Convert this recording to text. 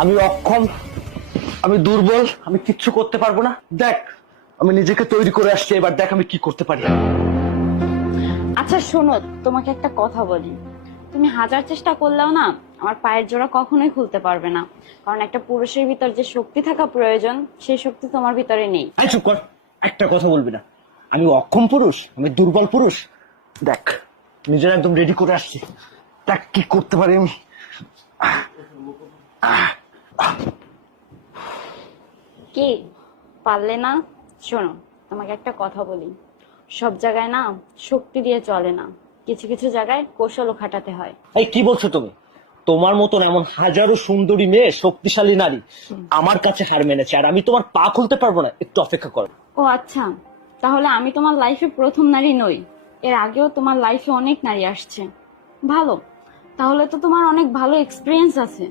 আমি অক্ষম, আমি দুর্বল, আমি কিচ্ছু করতে পারবো না। দেখ আমি নিজেকে তৈরি করে আসছি, এবার দেখ আমি কি করতে পারি। আচ্ছা শোনো, তোমাকে একটা কথা বলি। তুমি হাজার চেষ্টা করলেও না আমার পায়ের জোড়া কখনোই খুলতে পারবে না, কারণ একটা পুরুষের ভিতর যে শক্তি থাকা প্রয়োজন সেই শক্তি তোমার ভিতরে নেই। এই চুপ কর, একটা কথা বলবি না। আমি অক্ষম পুরুষ, আমি দুর্বল পুরুষ। দেখ নিজের একদম রেডি করে আসছি, দেখ কি করতে পারি আমি। কি পারলে না? শোনো, তোমাকে একটা কথা বলি। সব জায়গায় না শক্তি দিয়ে চলে না, কিছু কিছু জায়গায় কৌশলও খাটাতে হয়। এই কি বলছো তুমি? তোমার মতন এমন হাজারো সুন্দরী মেয়ে, শক্তিশালী নারী আমার কাছে হার মেনেছে, আর আমি তোমার পা খুলতে পারবো না? একটু অপেক্ষা করো। ও আচ্ছা, তাহলে আমি তোমার লাইফে প্রথম নারী নই। এর আগেও তোমার লাইফে অনেক নারী আসছে। ভালো, তাহলে তো তোমার অনেক ভালো এক্সপিরিয়েন্স আছে।